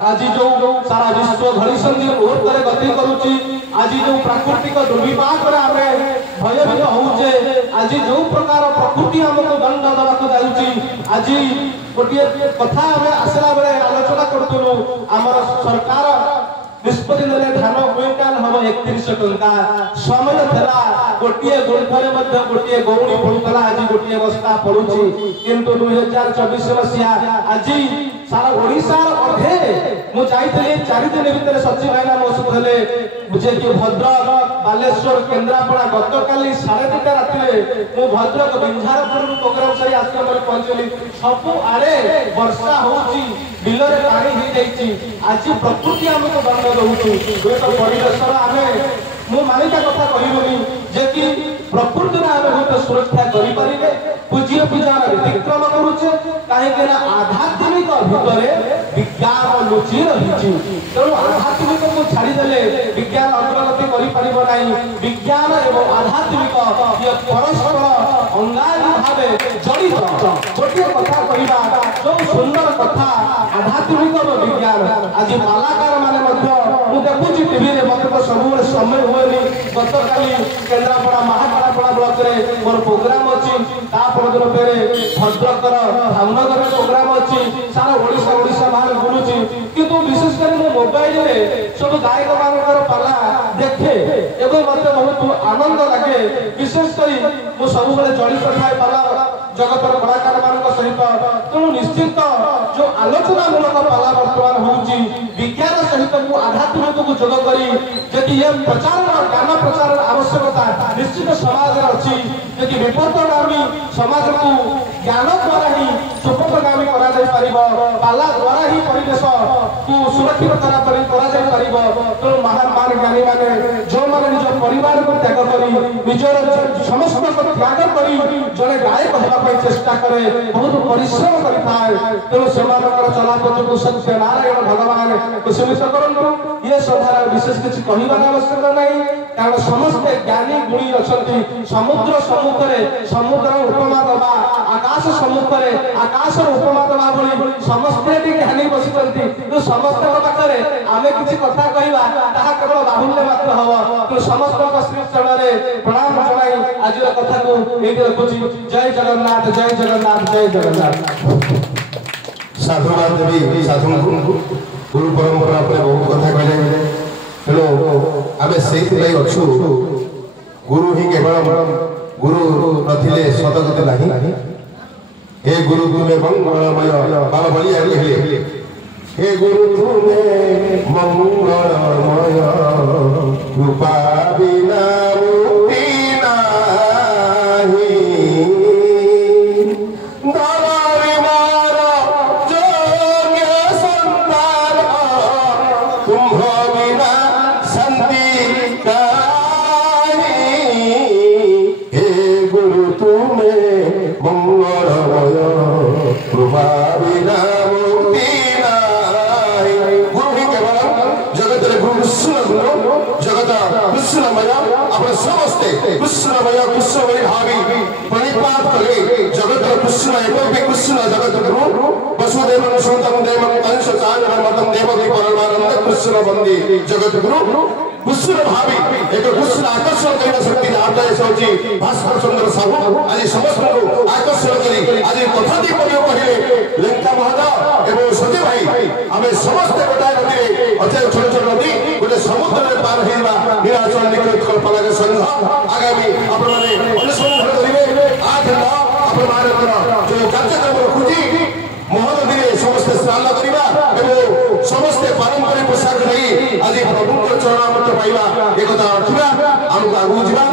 आज जो सारा विश्व घड़ीसंधि मुहूर्त गति करुच्ची आज जो प्राकृतिक दुर्विपाक आम भयभीत होचे आज जो प्रकार प्रकृति आमको दंड देवाक जाऊँगी आज गोटे कथा आम आसला बेले आलोचना करूँ आमर सरकार निष्पत्ति ने धान क्विंटाल हम 31 टंका समय था गोटे गुंठे गोटे गौणी पड़ूला आज गोटे बस्ता पड़ुची किंतु 2024 मसीहा आज सारा ओडिशार अधे मु जाइଥିଲି 4 दिन भितर सचिव भाईना मो कहले जे कि भद्रक बालेश्वर केन्द्रापड़ा गतकाली 2:30 राति मु भद्रक बिंझारपुर प्रोग्राम सारी आश्रम में पहुंचली सब आड़े वर्षा होची बिलरे पानी हो जाइछि आज प्रकृति हमको दंड दउछु तो परिवेश आमे मु मालिका कथा कहबोनी जे कि प्रकृति आमे बहुत सुरक्षा करि परिबे पूज्य पूजार व्यतिक्रम करूचे काहे के ना आध्यात्मिक भितरे विज्ञान लुचि रहिछि तेणु आध्यात्मिक को छाड़ी देले विज्ञान अग्रगति करि परिबो नाही विज्ञान एवं आध्यात्मिक ये परस्पर अंगांगी भावे जड़ित गोटे कथा कहिबा जो सुंदर कथा आध्यात्मिक और विज्ञान आज कलाकार माने मध्य मु देखुची टीवी रे मते तो सब समय होएनी गतकाली केन्द्रापड़ा महाकालापड़ा ब्लॉक रे मोर प्रोग्राम अछि ता परदिन फेरे भद्रकर धामनगर प्रोग्राम अछि सारा ओडिशा बाहर बुलुची किंतु विशेष कर मो मोबाइल रे सब गायक मानकर पाला देखे एवं मते बहुत आनंद लागे विशेष करी मो सब बेले जड़ित थाए पाला जगतर कलाकार मान सहित तेणु निश्चित जो आलोचना मूलक पाला वर्तमान होउची विज्ञान सहित मु आध्यात्मिक को जोग करी यदि ये प्रचार ज्ञान प्रचार आवश्यकता निश्चित समाज अच्छी यदि विपदगामी समाज को ज्ञान द्वारा ही सुपथगामी करा जाय परिबो पाला द्वारा ही परिवेश को सुरक्षित करा जाय परिबो तो महान ज्ञानी माने जो माने निज परिवार को त्याग करी निजर समस्त को त्याग करी जने गायक होबा पई चेष्टा करे बहुत परिश्रम करिथाय तेणु सेमानकर चलापथ को सत्य नारायण भगवान कुशलित करंतु ये सभार विशेष किछि कहिबार आवश्यकता नहीं कारण समस्त ज्ञानी गुणी अछंती समुद्र सम्मुखरे समुद्र उपमा दबा आकाश सम्मुखरे आकाश उपमा दबा बोली समस्त ज्ञानी बसितंती तो समस्त पाखरे आमे किछि कथा कहिबा ताहा केवल बाहुल्य मात्र हबो तो समस्त श्री चरणे प्रणाम जणाई आज कथा को एते रखुछि जय जगन्नाथ जय जगन्नाथ जय जगन्नाथ साधुवाद देवी साधु गुरु परंपरा पर बहुत कथा कहले तेणु आम से अच्छु गुरु ही केवल गुरु नथिले सतगति नहीं हे गुरु तुमे मंगलमय बाबा बलि हेले हे गुरु तुमे मंगलमय कृपा बिना मुक्ति नाही दलारी मार जोग्य संतान तुम्ह बिना शांति काहि हे गुरु तुमे मंगलमय कृपा बिना मुक्ति नाही गुरु ही केवल जगत रे गुरु जगत कृष्णमय अपने समस्ते कृष्णमय भावी प्रणिपात करे जगत कृष्ण एवं कृष्ण जगत गुरु वसुदेव सुतम देवम अंश चानमतम देवकी परमानंद कृष्ण वंदे जगत गुरु कृष्ण भावी एक कृष्ण आकर्षण करने शक्ति आदाय सौजी भास्कर चंद्र साहू आज समस्त को आकर्षण करी आज कथा दी परियो कहिले लंका महादा एवं सती भाई हमें समस्त गोटाय नदी अजय छोट छोट नदी गोटे समुद्र में पार हेबा निराचल निकट कल्पना के संघ आगामी आपण माने अनुसंधान करिवे आठ नौ आपण माने जो कार्यक्रम रखुची महानदी रे समस्त स्नान करिबा एवं समस्त पारंपरिक पोशाक नहीं आज प्रभु को चरणामृत पाइबा एकता रखिबा हमको आगु जिबा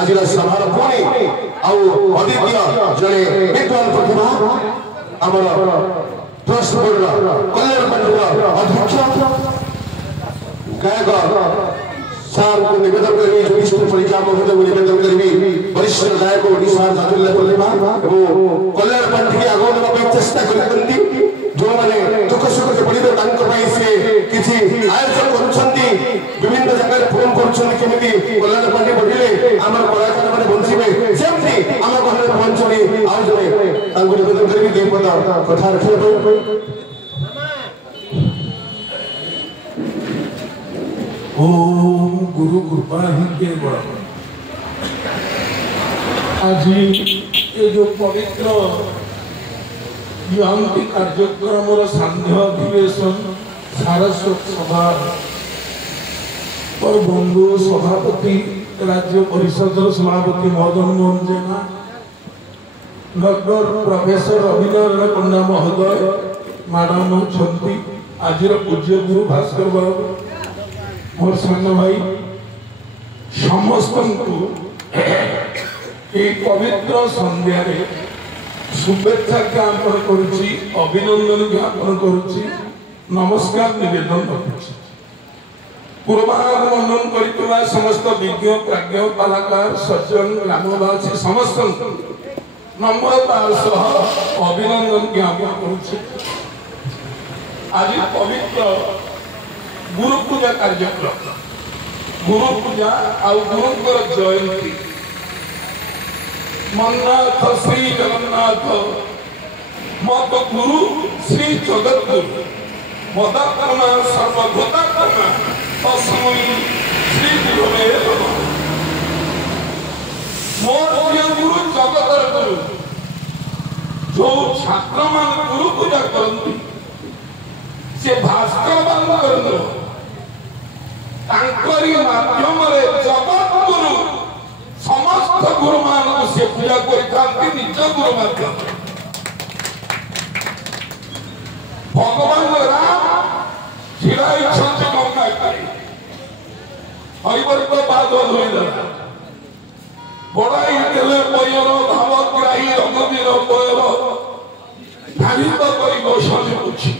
आज सभार पुणी आउ अद्वितीय जने विद्वान प्रतिभा हमर ट्रस्ट बोर्ड कल्याण मंडल अध्यक्ष गायक सार को निवेदन करी जो विष्णु परिजा महोदय को निवेदन करी वरिष्ठ गायक ओडिशा जातुल्य प्रतिभा एवं कल्याण पार्टी के आगो देबा चेष्टा करतंती जो माने दुख सुख के पड़िबे तांको पई से किछि आयोजन करूछंती विभिन्न जगह फोन करूछंती केमिति कल्याण पार्टी बढ़िले हमर कलाकार माने बंसीबे जेमति हमर घरे पहुंचनी आउ जने तांको निवेदन करी दे पद कथा रखिबे ओम गुरु कृपा ही केवल। आज ये जो पवित्र जयंती कार्यक्रम सांध्य अधिवेशन सारस्वत सभा और बंधु सभापति राज्य परिषद सभापति मदन मोहन जेना, डॉक्टर प्रोफेसर अभिनव पंडा महोदय मैडम होती, आज पूज्य गुरु भास्कर बाबू मोर सान भाई समस्त पवित्र संध्यार शुभेच्छा ज्ञापन करुच्ची, अभिनंदन ज्ञापन करुच्ची, नमस्कार निवेदन रखुच्छी। पूर्वागमन करथिबा समस्त विज्ञ प्राज्ञ कलाकार सज्जन ग्रामवासी समस्त नम्रतार सह अभिनंदन ज्ञापन करुच्छी। आज पवित्र गुरु पूजा कार्यक्रम, गुरु पूजा आउ गुरुंकर जयंती, मन्नाथ श्री जगन्नाथ मत गुरु श्री जगद्गुरु मदात्मा सर्वभूतात्मा तस्मै श्री गुरुवे नमः। मोर प्रिय गुरु जगतर गुरु जो छात्र मान गुरु पूजा करती से भास्कर बाबू करनो तांकरी माध्यम रे जगत गुरु समस्त गुरु मान से पूजा करथांती निज गुरु माध्यम। भगवान राम छिड़ाई छंद गंगा करे हरिवर को बादल होइला बड़ाई देले पयर धावग्राही रघुवीर पयर धारित करी बसने पूछी।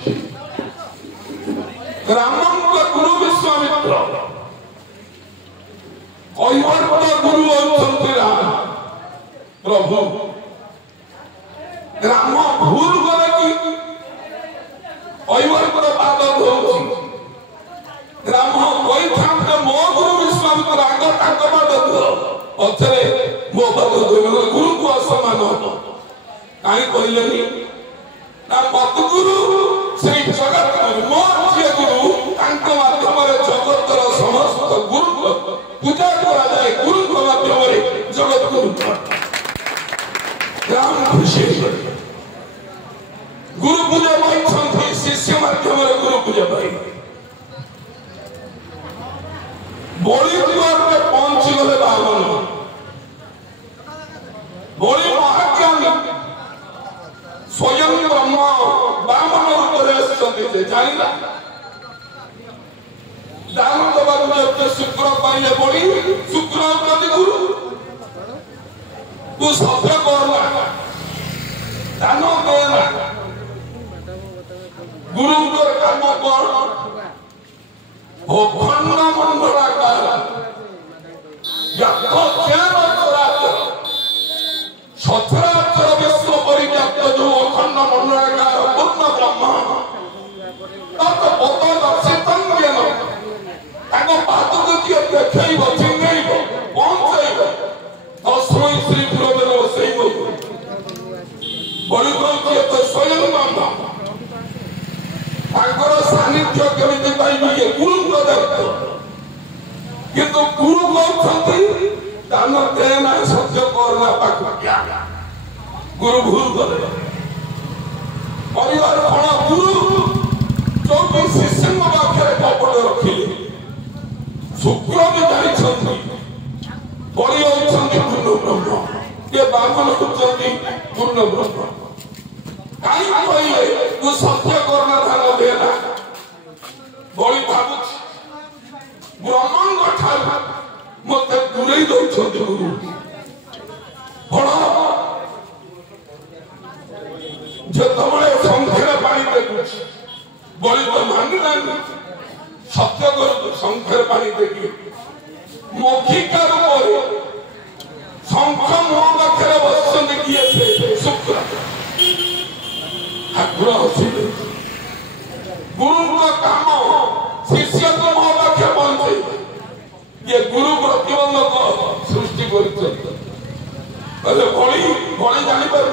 रामंक गुरु विश्वामित्र हरिवर गुरु अंत राम प्रभु राम भूल गले कि हरिवर बादल होउची राम कोई था मो गुरु विश्वामित्र आग ताक बादल अथरे मो बादल गुरु को असमान कहीं कहलेनी ना मत गुरु श्री जगत मो जे गुरु तांक माध्यम रे जगतर समस्त गुरु पूजा करा जाए। गुरु को माध्यम रे जगत गुरु राम खुशी गुरु पूजा पाई शिष्य माध्यम रे गुरु पूजा पाई बड़ी द्वार में पहुंची गले बामन बड़ी महाज्ञानी स्वयं ब्रह्मा बामन रूप से जानिला दान दबा जब शुक्र पाइले बड़ी शुक्र प्रति गुरु तू सत्य करना दान देना गुरु को कर्म कर भोखंड मंडलाकार यत्तो ज्ञान चराचर सचराचर विश्व परिव्याप्त जो अखंड मंडलाकार पूर्ण ब्रह्म तत् पतदर्शितं ज्ञान ताको पादक दिए देखैब चिन्हैब पहुंचैब तस्मै श्री गुरुवे नमः। सेइब बड़ी कहती तो स्वयं ब्रह्म ताकर सानिध्य केमिति पाइबे ये गुरु को दायित्व किंतु गुरु कहते दान देना सत्य करना पाखुटिया गुरु भूल करे परिवार कोन गुरु जो शिष्य पाखे कपड़ रखिले शुक्र भी जानी छंदी बड़ी होछंदी पूर्ण ब्रह्म के बामन होछंदी पूर्ण ब्रह्म काई कहले तू सत्य करना धान देना बड़ी भाबुछ ब्रह्मांड ठार मते दूरेई दउछंदी गुरु बड़ा जे तमळे संखेर पानी देखुछ बड़ी तो मानी ना सत्य कर संखेर पानी देखि मौखिका रूप शंख मोह पाखे बसछंदी किए से शुक्र ठाकुर हसिले गुरु का काम शिष्य को मोह पाखे पहुंचे ये गुरु प्रतिबंधक सृष्टि बड़ी जानी पार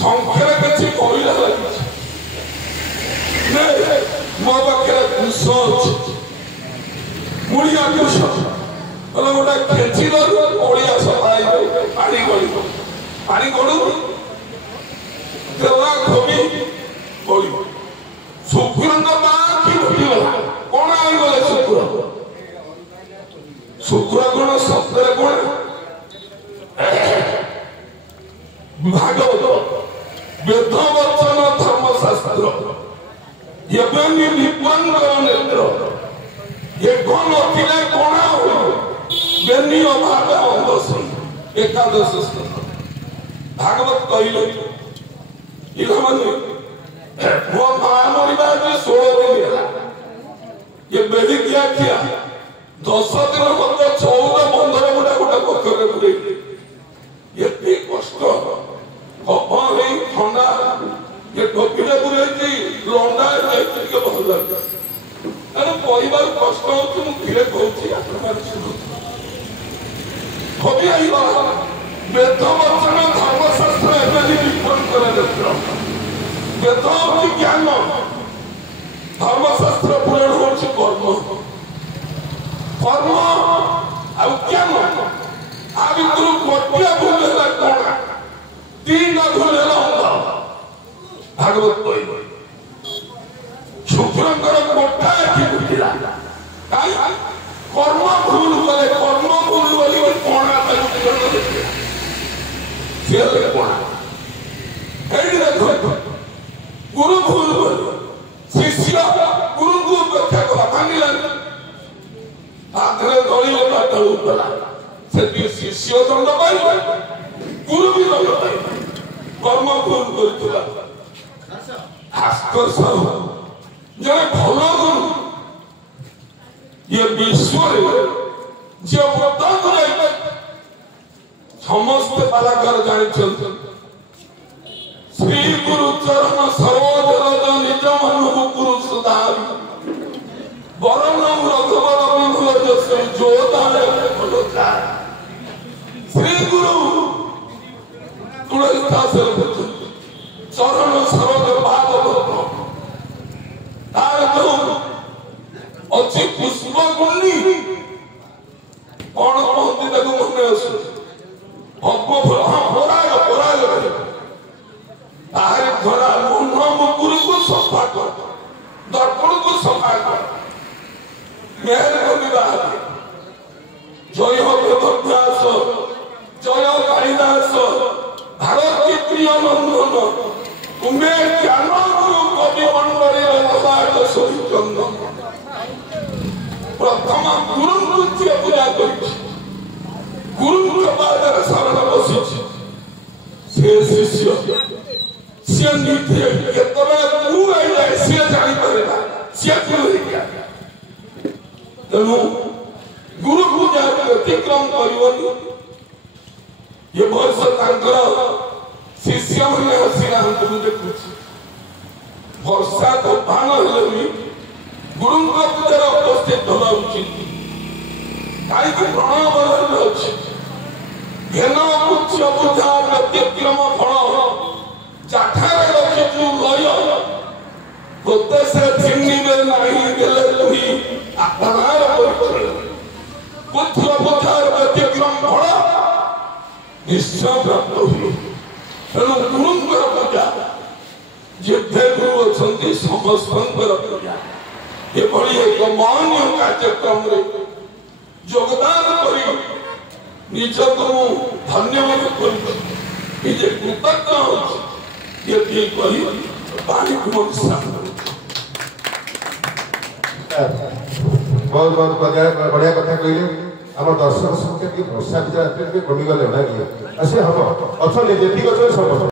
संख्यार किसी कहला मो पाखे दुश मुड़िया कुछ बोले गोटे खेची ओडिया सफाई पानी गड़ी पानी गड़ू देवा खोबी गड़ी शुक्र बाकी घटीगला कौन आईगले शुक्र गुण शब्द गुण भागवत वेद वचन धर्मशास्त्र यज्ञ विद्वांगर नेत्र ये कौन अतिले कोणा हो बेनी अभाव अंधश्री एकादश भागवत कहले इलामने वो महामरिबा 16 दिन है ये बेदी क्या किया 10 दिन मध्य 14 बंधर गुडा गुडा पकड़े गुडे ये कष्ट कपन है ठंडा ये टोपीरे गुरे जी लंडा है के बहुत लगा अरे परिवार कष्ट हो मु धीरे कहूची आपन सुनो हबी आइबा वेद वचन धर्मशास्त्र एबे विपन करे देत्र वेद होची ज्ञान धर्मशास्त्र पुराण होची कर्म कर्म आ ज्ञान आ भितर कोटिया भूल है कोन तीन भूल है भागवत कहले शुक्रंकर कोठा की बुझिला काई कर्म भूल करे कर्म भूल बोली कोणा तक फेल कोणा एडी देखो गुरु भूल बोली शिष्य गुरु को व्याख्या करा मानिला आखरे गली लोटा तळु कला से शिष्य दंड पाई गुरु भी दंड पाई कर्म भूल करथुला भास्कर साहू जने भलो गुरु ये विश्व जे उदान रहे समस्त कलाकार जानी श्री गुरु चरण सरोज रज निज मन गुरु सुधार वरणम रघुवर विमल जस जोदारे भलोता श्री गुरु तुलसीदास चरण सरोज भागवत तार जो अच्छी पुष्प गुणी कौन कहती देखो मन आस तार धरा मन मुकुर को सफा कर दर्पण को सफा कर मेहर कविवाद जय हो वेदव्यास जय कालिदास भारत के प्रिय नंदन तुम्हें ज्ञान गुरु कवि मंडली रघुनाथ चंदन प्रथम गुरु नृत्य पूजा कर गुरु पादर शरण बसी से शिष्य से नीति केतबेले गुरु आई जाए से जानी पारेगा से गुरु क्या तेणु गुरु पूजा व्यतिक्रम करबनी ये वर्ष तांकर शिष्य मैंने हसीना हमको देखुच वर्षा तो बाण हेले गुरु पूजार उपस्थित होगा उचित कहीं प्रणव अच्छे घेन उच्च बुझा व्यतिक्रम फल जाठार रखी लय गोते से चिन्नी में नहीं गेले तुही अपनार परिचय कुछ बुझार व्यतिक्रम फल निश्चय प्राप्त हुए तेणु गुरुंकर पूजा जिथे गुरु अच्छा समस्त पूजा ये एक मान्य कार्यक्रम योगदान कर निज को धन्यवाद कर कृतज्ञ ये कही पानी बहुत बहुत बढ़िया कथा कहले आम दर्शक संख्या की वर्षा भितर कमिगले ना कि हम अच्छा जेतिक सब